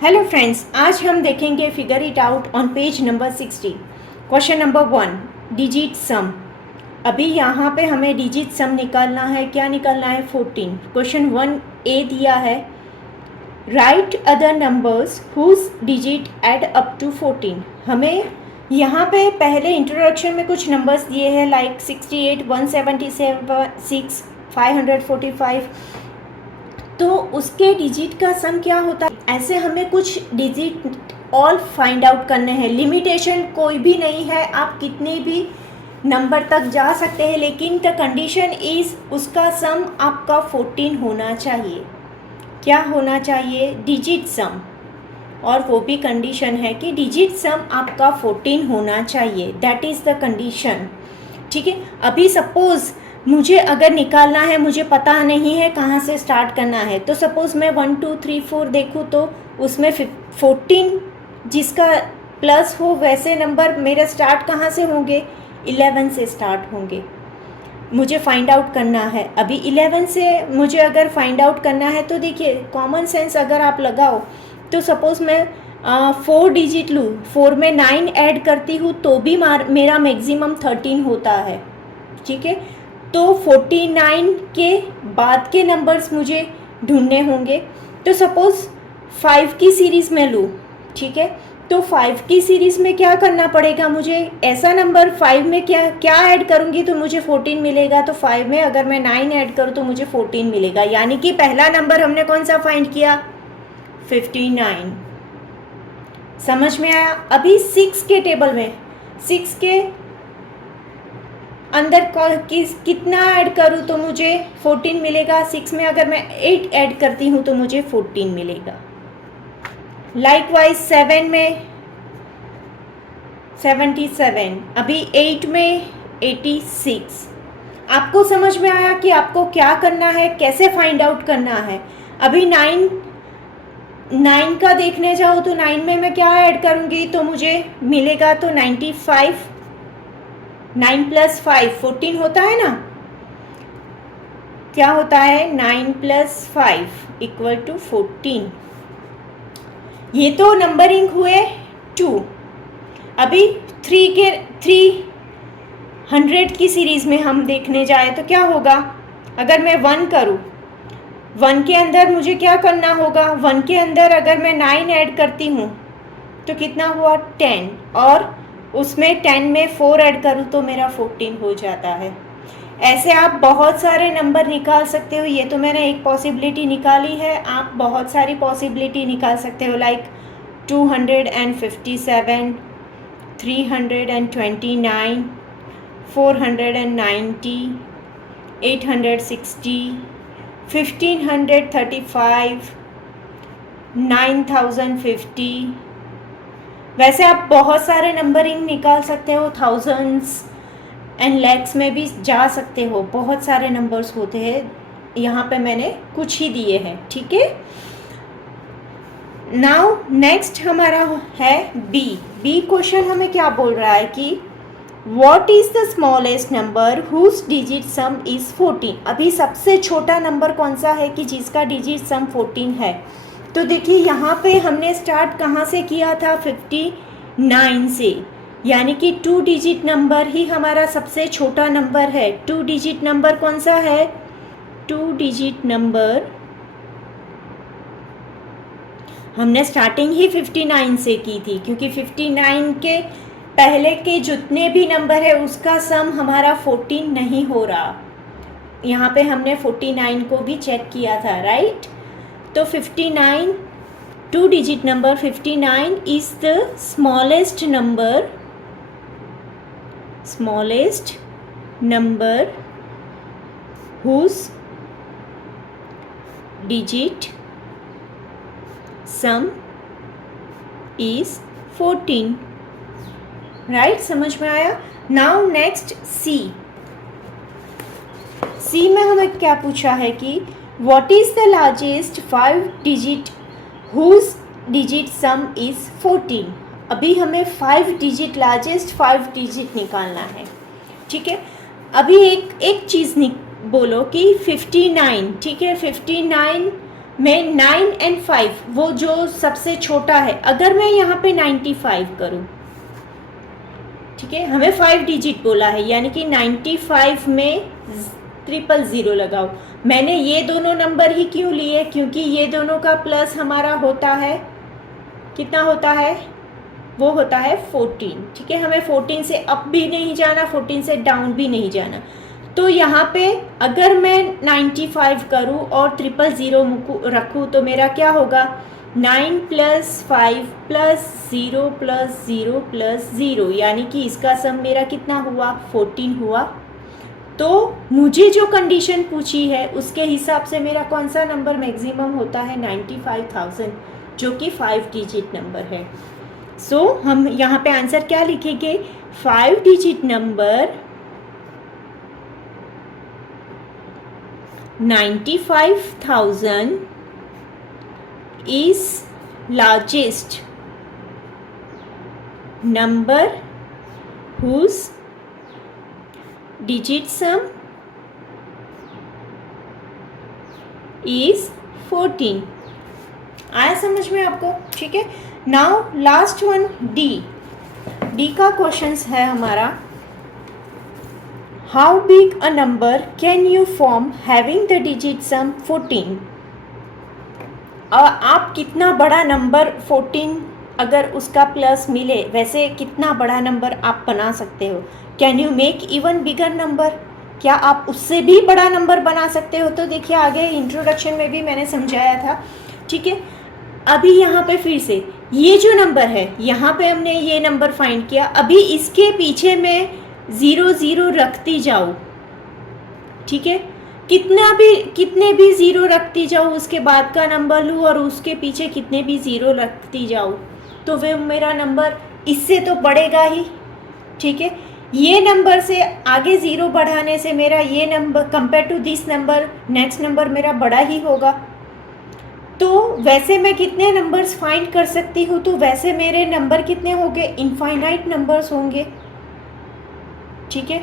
Hello friends, आज हम देखेंगे figure it out on page number 60। Question number 1, digit सम। अभी यहाँ पे हमें डिजिट सम निकालना है। क्या निकालना है? 14। क्वेश्चन 1A दिया है, write other numbers whose digit add up to 14। हमें यहाँ पे पहले इंट्रोडक्शन में कुछ नंबर्स दिए हैं लाइक 68, 176, 545। तो उसके डिजिट का सम क्या होता है? ऐसे हमें कुछ डिजिट ऑल फाइंड आउट करने हैं। लिमिटेशन कोई भी नहीं है, आप कितने भी नंबर तक जा सकते हैं, लेकिन द कंडीशन इज उसका सम आपका 14 होना चाहिए। क्या होना चाहिए? डिजिट सम। और वो भी कंडीशन है कि डिजिट सम आपका 14 होना चाहिए। That is the condition. ठीक है। अभी सपोज़ मुझे अगर निकालना है, मुझे पता नहीं है कहाँ से स्टार्ट करना है, तो सपोज़ मैं 1 2 3 4 देखूँ तो उसमें 14 जिसका प्लस हो वैसे नंबर मेरे स्टार्ट कहाँ से होंगे? 11 से स्टार्ट होंगे। मुझे फाइंड आउट करना है। अभी 11 से मुझे अगर फाइंड आउट करना है तो देखिए, कॉमन सेंस अगर आप लगाओ तो सपोज़ मैं 4 डिजिट लूँ, 4 में 9 ऐड करती हूँ तो भी मेरा मैक्सिमम 13 होता है। ठीक है। तो 49 के बाद के नंबर्स मुझे ढूंढने होंगे। तो सपोज़ 5 की सीरीज़ में लूँ, ठीक है, तो 5 की सीरीज़ में क्या करना पड़ेगा मुझे? ऐसा नंबर 5 में क्या क्या ऐड करूँगी तो मुझे 14 मिलेगा। तो 5 में अगर मैं 9 ऐड करूँ तो मुझे 14 मिलेगा। यानी कि पहला नंबर हमने कौन सा फाइंड किया? 59। समझ में आया? अभी 6 के टेबल में 6 के अंदर कितना ऐड करूँ तो मुझे 14 मिलेगा। 6 में अगर मैं 8 ऐड करती हूँ तो मुझे 14 मिलेगा। लाइकवाइज 7 में 77, अभी 8 में 86। आपको समझ में आया कि आपको क्या करना है, कैसे फाइंड आउट करना है? अभी 9 का देखने जाओ तो 9 में मैं क्या ऐड करूँगी तो मुझे मिलेगा तो 95। 9 + 5 14 होता है ना? क्या होता है? 9 + 5 = 14। ये तो नंबरिंग हुए 2। अभी 300 की सीरीज़ में हम देखने जाए तो क्या होगा? अगर मैं 1 करूँ, 1 के अंदर मुझे क्या करना होगा? 1 के अंदर अगर मैं 9 ऐड करती हूँ तो कितना हुआ? 10, और उसमें 10 में 4 ऐड करूँ तो मेरा 14 हो जाता है। ऐसे आप बहुत सारे नंबर निकाल सकते हो। ये तो मैंने एक पॉसिबिलिटी निकाली है, आप बहुत सारी पॉसिबिलिटी निकाल सकते हो लाइक 257, 329, 490, 860, 1535, 9050। वैसे आप बहुत सारे नंबरिंग निकाल सकते हो, थाउजेंड्स एंड लैक्स में भी जा सकते हो। बहुत सारे नंबर्स होते हैं, यहाँ पे मैंने कुछ ही दिए हैं। ठीक है। नाउ नेक्स्ट हमारा है बी क्वेश्चन हमें क्या बोल रहा है कि what is the smallest number whose digit sum is 14। अभी सबसे छोटा नंबर कौन सा है कि जिसका डिजिट सम 14 है? तो देखिए, यहाँ पे हमने स्टार्ट कहाँ से किया था? 59 से। यानी कि 2 डिजिट नंबर ही हमारा सबसे छोटा नंबर है। 2 डिजिट नंबर कौन सा है? 2 डिजिट नंबर हमने स्टार्टिंग ही 59 से की थी, क्योंकि 59 के पहले के जितने भी नंबर है उसका सम हमारा 14 नहीं हो रहा। यहाँ पे हमने 49 को भी चेक किया था, राइट? तो 59, 2 digit number 59 is the smallest number whose digit sum is 14, right? समझ में आया? नाउ नेक्स्ट सी में हमें क्या पूछा है कि what is the largest 5 digit whose digit sum is 14। अभी हमें 5 डिजिट लार्जेस्ट 5 डिजिट निकालना है। ठीक है। अभी एक चीज़ बोलो कि 59, ठीक है, 59 में 9 एंड 5 वो जो सबसे छोटा है, अगर मैं यहाँ पे 95 करूँ, ठीक है, हमें 5 डिजिट बोला है, यानी कि 95 में 000 लगाओ। मैंने ये दोनों नंबर ही क्यों लिए, क्योंकि ये दोनों का प्लस हमारा होता है, कितना होता है, वो होता है 14, ठीक है। हमें 14 से अप भी नहीं जाना, 14 से डाउन भी नहीं जाना। तो यहाँ पे अगर मैं 95 करूँ और 000 रखूँ तो मेरा क्या होगा, 9 + 5 + 0 + 0 + 0, यानी कि इसका सम मेरा कितना हुआ, 14 हुआ। तो मुझे जो कंडीशन पूछी है उसके हिसाब से मेरा कौन सा नंबर मैक्सिमम होता है, 95,000, जो कि 5 डिजिट नंबर है। सो हम यहाँ पे आंसर क्या लिखेंगे, 5 digit number 95,000 is largest number whose digit sum is 14। आया समझ में आपको, ठीक है। नाउ लास्ट वन, डी का क्वेश्चन है हमारा, how big a number can you form having the digit सम 14। आप कितना बड़ा नंबर 14 अगर उसका प्लस मिले, वैसे कितना बड़ा नंबर आप बना सकते हो। Can you make even bigger number, क्या आप उससे भी बड़ा नंबर बना सकते हो। तो देखिए आगे इंट्रोडक्शन में भी मैंने समझाया था, ठीक है। अभी यहाँ पे फिर से ये जो नंबर है, यहाँ पे हमने ये नंबर फाइंड किया, अभी इसके पीछे मैं 0 रखती जाऊँ, ठीक है, कितने भी 0 रखती जाऊँ, उसके बाद का नंबर लूँ और उसके पीछे कितने भी 0 रखती जाऊँ, तो वे मेरा नंबर इससे तो बढ़ेगा ही, ठीक है। ये नंबर से आगे 0 बढ़ाने से मेरा ये number compare to this number, next number मेरा बड़ा ही होगा। तो वैसे मैं कितने नंबर्स फाइंड कर सकती हूँ, तो वैसे मेरे नंबर कितने होंगे, इनफाइनाइट नंबर्स होंगे, ठीक है।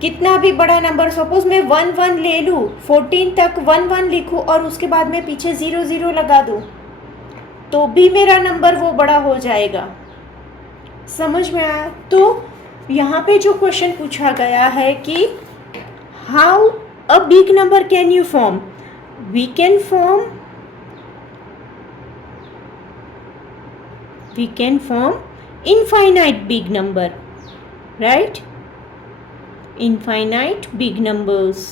कितना भी बड़ा नंबर, सपोज मैं 1 ले लूँ, 14 तक 1 लिखूँ और उसके बाद में पीछे 0 लगा दूँ, तो भी मेरा नंबर वो बड़ा हो जाएगा। समझ में आया। तो यहाँ पे जो क्वेश्चन पूछा गया है कि how a big number can you form, we can form infinite big number, right? Infinite big numbers.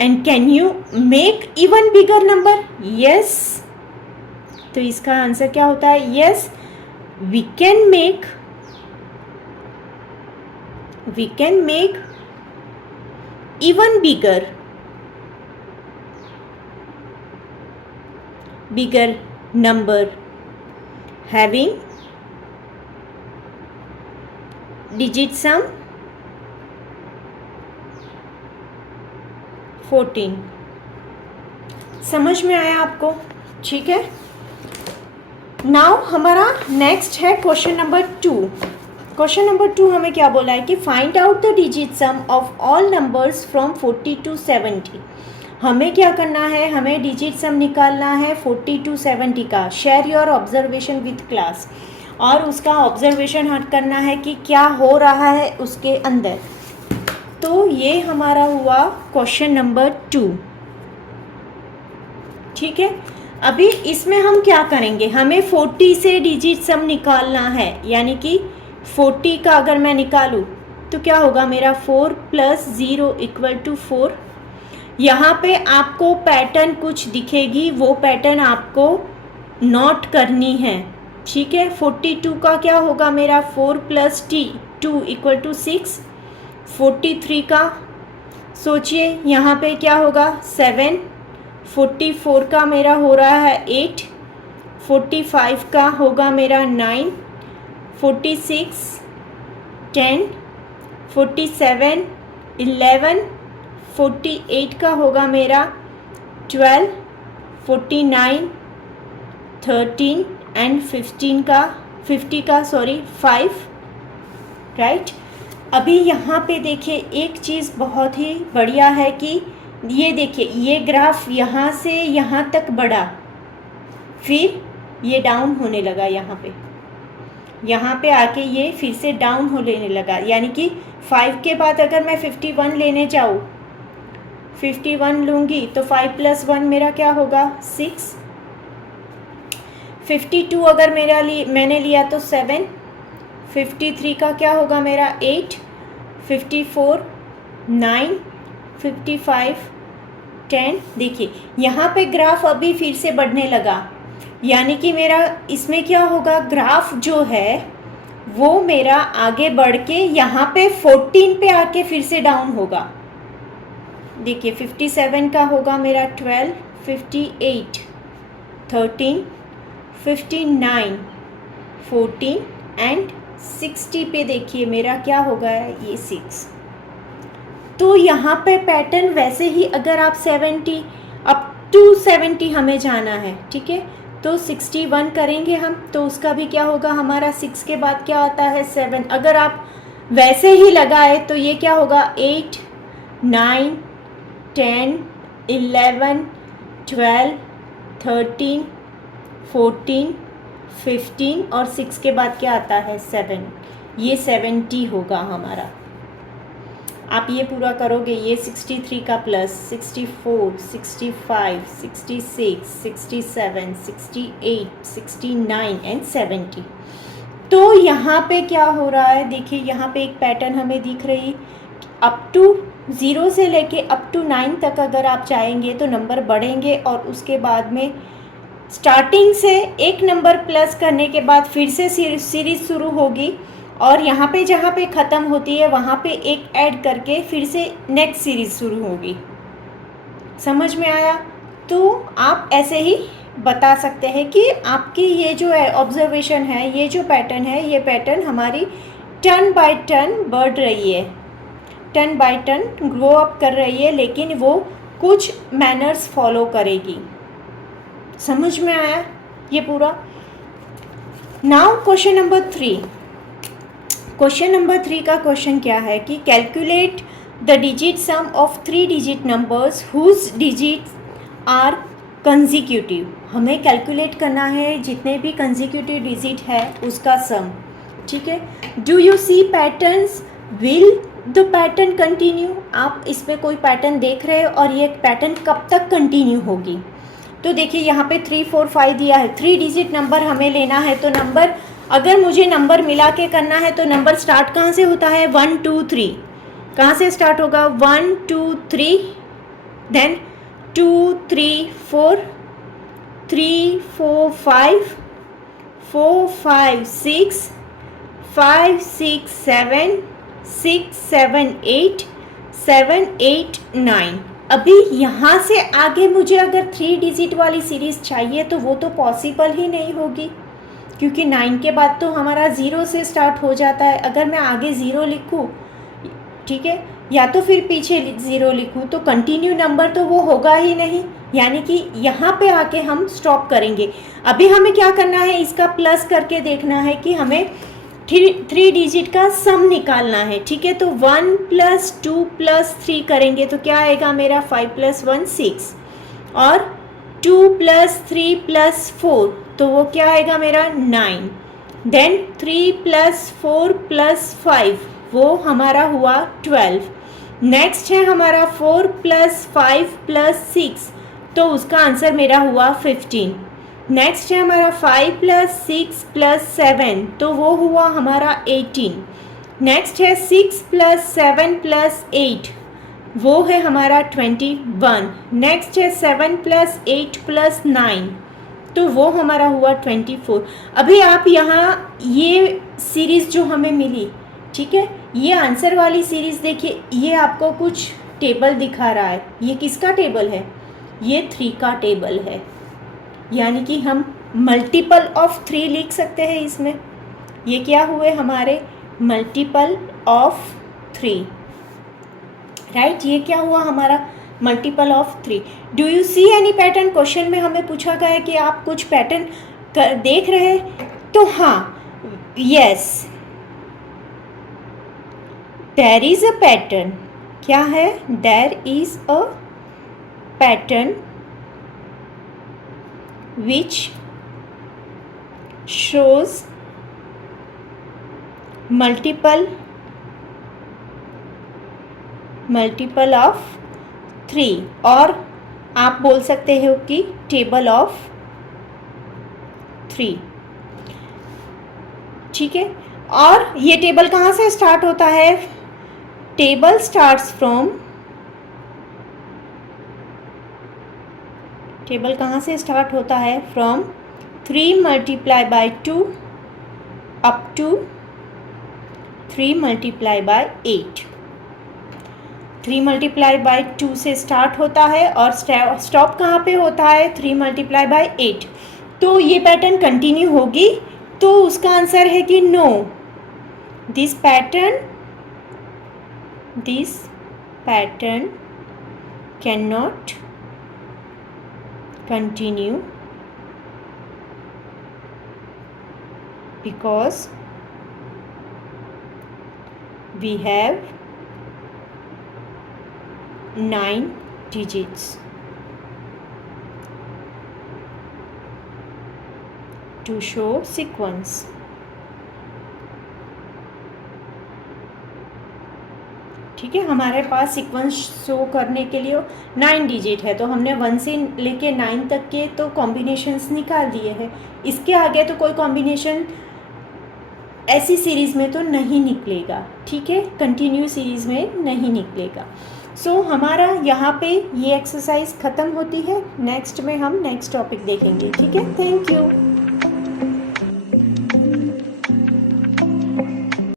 And can you make even bigger number? Yes. तो इसका आंसर क्या होता है, yes, we can make even bigger number having digit sum 14। समझ में आया आपको, ठीक है। नाउ हमारा नेक्स्ट है क्वेश्चन नंबर 2। क्वेश्चन नंबर 2 हमें क्या बोला है कि find out the digit sum of all numbers from 40 to 70। हमें क्या करना है, हमें डिजिट सम निकालना है 40 to 70 का। Share your observation with class, और उसका ऑब्जर्वेशन हट करना है कि क्या हो रहा है उसके अंदर। तो ये हमारा हुआ क्वेश्चन नंबर 2, ठीक है। अभी इसमें हम क्या करेंगे, हमें 40 से डिजिट सम निकालना है, यानी कि 40 का अगर मैं निकालूँ तो क्या होगा मेरा 4 + 0 = 4। यहाँ पे आपको पैटर्न कुछ दिखेगी, वो पैटर्न आपको नोट करनी है, ठीक है। 42 का क्या होगा मेरा 4 + 2 = 6। 43 का सोचिए यहाँ पे क्या होगा 7। 44 का मेरा हो रहा है 8। 45 का होगा मेरा 9। 46 10। 47 11। 48 का होगा मेरा 12। 49 13 एंड 50 का 5, राइट। अभी यहाँ पे देखिए एक चीज़ बहुत ही बढ़िया है कि ये देखिए ये ग्राफ यहाँ से यहाँ तक बढ़ा, फिर ये डाउन होने लगा यहाँ पे आके ये फिर से डाउन होने लगा, यानी कि 5 के बाद अगर मैं 51 लेने जाऊँ, 51 लूँगी तो 5 + 1 मेरा क्या होगा 6, 52 अगर मैंने लिया तो 7, 53 का क्या होगा मेरा 8, 54 9, 55 10। देखिए यहाँ पे ग्राफ अभी फिर से बढ़ने लगा, यानी कि मेरा इसमें क्या होगा, ग्राफ जो है वो मेरा आगे बढ़ के यहाँ पे 14 पे आके फिर से डाउन होगा। देखिए 57 का होगा मेरा 12, 58 13, 59 14 एंड 60 पे देखिए मेरा क्या होगा ये 6। तो यहाँ पे पैटर्न वैसे ही अगर आप 70 अप टू 70 हमें जाना है, ठीक है, तो 61 करेंगे हम, तो उसका भी क्या होगा हमारा 6 के बाद क्या आता है 7। अगर आप वैसे ही लगाए तो ये क्या होगा 8 9 10 11 12 13 14 15 और 6 के बाद क्या आता है 7, ये 70 होगा हमारा। आप ये पूरा करोगे, ये 63 का प्लस 64 65 66 67 68 69 एंड 70। तो यहाँ पे क्या हो रहा है, देखिए यहाँ पे एक पैटर्न हमें दिख रही, अप टू 0 से लेके अप टू 9 तक अगर आप जाएंगे तो नंबर बढ़ेंगे और उसके बाद में स्टार्टिंग से एक नंबर प्लस करने के बाद फिर से सीरीज शुरू होगी और यहाँ पे जहाँ पे ख़त्म होती है वहाँ पे एक ऐड करके फिर से नेक्स्ट सीरीज शुरू होगी। समझ में आया? तो आप ऐसे ही बता सकते हैं कि आपकी ये जो है ऑब्जर्वेशन है, ये जो पैटर्न है, ये पैटर्न हमारी टर्न बाय टर्न बढ़ रही है, turn by turn grow up कर रही है, लेकिन वो कुछ मैनर्स फॉलो करेगी। समझ में आया ये पूरा? Now question number 3। Question number 3 का क्वेश्चन क्या है कि calculate the digit sum of 3 digit numbers whose digits are consecutive. हमें कैलकुलेट करना है जितने भी कंजिक्यूटिव डिजिट है उसका सम, ठीक है। Do you see patterns, will the pattern continue. आप इसमें कोई पैटर्न देख रहे हो और ये पैटर्न कब तक कंटिन्यू होगी। तो देखिए यहाँ पे 3 4 5 दिया है, 3 डिजिट नंबर हमें लेना है। तो नंबर अगर मुझे नंबर मिला के करना है तो नंबर स्टार्ट कहाँ से होता है 1 2 3, कहाँ से स्टार्ट होगा 1 2 3, देन 2 3 4, 3 4 5, 4 5 6, 5 6 7, 6 7 8, 7 8 9। अभी यहाँ से आगे मुझे अगर 3 डिजिट वाली सीरीज़ चाहिए तो वो तो पॉसिबल ही नहीं होगी, क्योंकि 9 के बाद तो हमारा 0 से स्टार्ट हो जाता है। अगर मैं आगे 0 लिखूँ, ठीक है, या तो फिर पीछे 0 लिखूँ, तो कंटिन्यू नंबर तो वो होगा ही नहीं, यानी कि यहाँ पे आके हम स्टॉप करेंगे। अभी हमें क्या करना है, इसका प्लस करके देखना है कि हमें 3 डिजिट का सम निकालना है, ठीक है। तो 1 + 2 + 3 करेंगे तो क्या आएगा मेरा 5 + 1 6, और 2 + 3 + 4 तो वो क्या आएगा मेरा 9, देन 3 + 4 + 5 वो हमारा हुआ 12। नेक्स्ट है हमारा 4 + 5 + 6 तो उसका आंसर मेरा हुआ 15। नेक्स्ट है हमारा 5 + 6 + 7 तो वो हुआ हमारा 18। नेक्स्ट है 6 + 7 + 8 वो है हमारा 21। नेक्स्ट है 7 + 8 + 9 तो वो हमारा हुआ 24। अभी आप यहाँ ये सीरीज़ जो हमें मिली, ठीक है, ये आंसर वाली सीरीज़ देखिए, ये आपको कुछ टेबल दिखा रहा है। ये किसका टेबल है? ये 3 का टेबल है, यानी कि हम मल्टीपल ऑफ 3 लिख सकते हैं इसमें। ये क्या हुए हमारे मल्टीपल ऑफ 3, राइट। ये क्या हुआ हमारा multiple of 3। Do you see any pattern? Question में हमें पूछा गया है कि आप कुछ पैटर्न देख रहे हैं, तो हाँ, yes, there is a pattern, क्या है? There is a pattern which shows multiple of 3, और आप बोल सकते हो कि टेबल ऑफ 3, ठीक है। और ये टेबल कहाँ से स्टार्ट होता है? टेबल स्टार्ट्स फ्रॉम, टेबल कहाँ से स्टार्ट होता है? From 3 multiply by 2 up to 3 multiply by 8। 3 multiply by 2 से स्टार्ट होता है और स्टॉप कहाँ पे होता है? 3 मल्टीप्लाई बाय 8। तो ये पैटर्न कंटिन्यू होगी, तो उसका आंसर है कि no, this pattern can not continue because we have 9 digits to show sequence. ठीक है, हमारे पास सीक्वेंस शो करने के लिए 9 डिजिट है, तो हमने 1 से लेके 9 तक के तो कॉम्बिनेशंस निकाल दिए हैं। इसके आगे तो कोई कॉम्बिनेशन ऐसी सीरीज़ में तो नहीं निकलेगा, ठीक है, कंटिन्यू सीरीज़ में नहीं निकलेगा। सो हमारा यहाँ पे ये एक्सरसाइज ख़त्म होती है। नेक्स्ट में हम नेक्स्ट टॉपिक देखेंगे, ठीक है। Thank you.